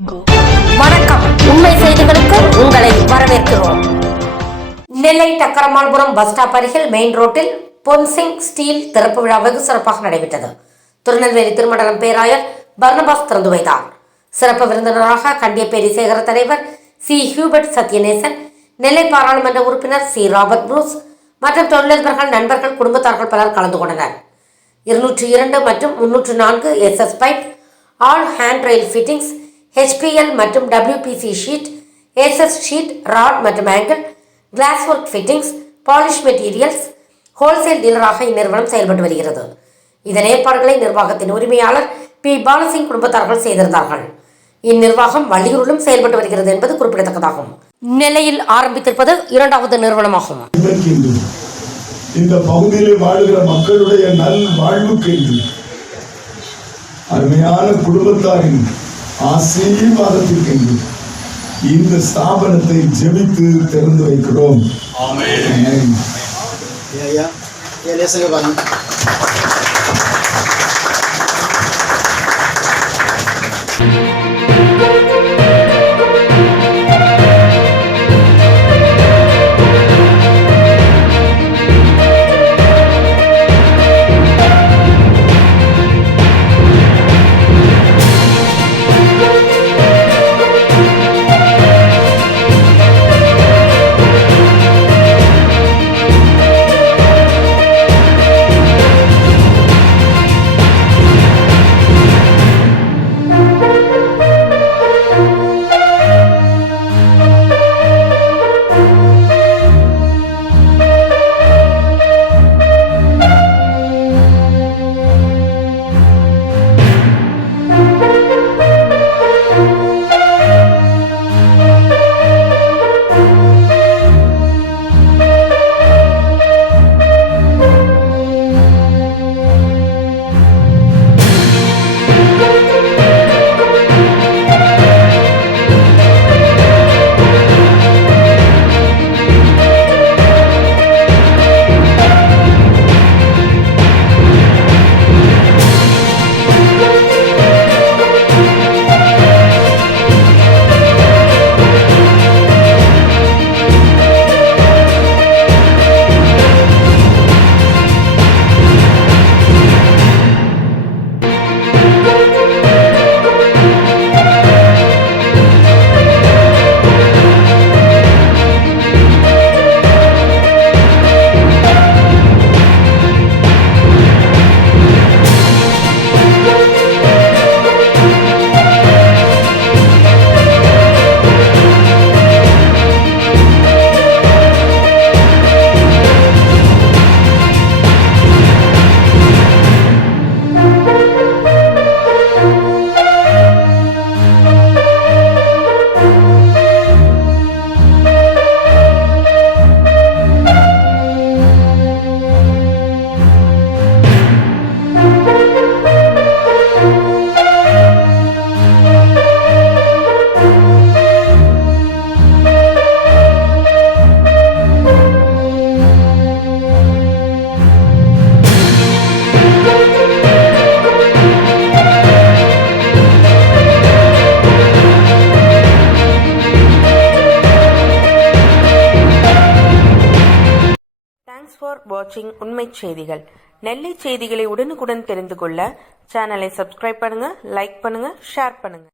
வணக்கம். உண்மை செய்திகளுக்கு உங்களை வரவேற்கிறோம். நெல்லை டக்கரமால்புரம் பஸ் ஸ்டாப் அருகில் மெயின் ரோட்டில் பொன்சிங் ஸ்டீல் திறப்பு விழா வெகு சிறப்பாக நடைபெற்றது. திருநெல்வேலி திருமண்டலம் பேராயர் பர்னபாஸ் திறந்து வைத்தார். சிறப்பு விருந்தினராக கண்டியப்பேரி சேகர தலைவர் சி ஹியூபர்ட் சத்யநேசன், நெல்லை பாராளுமன்ற உறுப்பினர் சி ராபர்ட் புரூஸ் மற்றும் தொழிலதிபர்கள், நண்பர்கள், குடும்பத்தார்கள் பலர் கலந்து கொண்டனர். 202 மற்றும் 304 SS pipe, all hand rail fittings, HPL மற்றும் WPC sheet, SS sheet, rod மற்றும் angle, class work fittings, polish materials wholesale டீலராக இந்நிறுவனம் செயல்பட்டு வருகிறது. இதன் ஏற்பாடுகளை நிர்வாகத்தின் உரிமையாளர் பி பாலசிங் குடும்பத்தார்கள் செய்திருந்தார்கள். இந்நிர்வாகம் வள்ளியூரிலும் செயல்பட்டு வருகிறது என்பது குறிப்பிடத்தக்கதாகும். நெல்லையில் ஆரம்பித்திருப்பது 2வது நிறுவனமாகும். இந்த பகுதியில் வாழ்கிற மக்களுடைய நல் வாழ்வுக்கு அருமையான குடும்பத்தாரின் ஆசீர்வாதத்திற்கு இந்த ஸ்தாபனத்தை ஜெபித்து திறந்து வைக்கிறோம். தேங்க்ஸ் ஃபார் வாட்சிங் உண்மை செய்திகள். நெல்லை செய்திகளை உடனுக்குடன் தெரிந்து கொள்ள சேனலை சப்ஸ்கிரைப் பண்ணுங்க, லைக் பண்ணுங்க, ஷேர் பண்ணுங்க.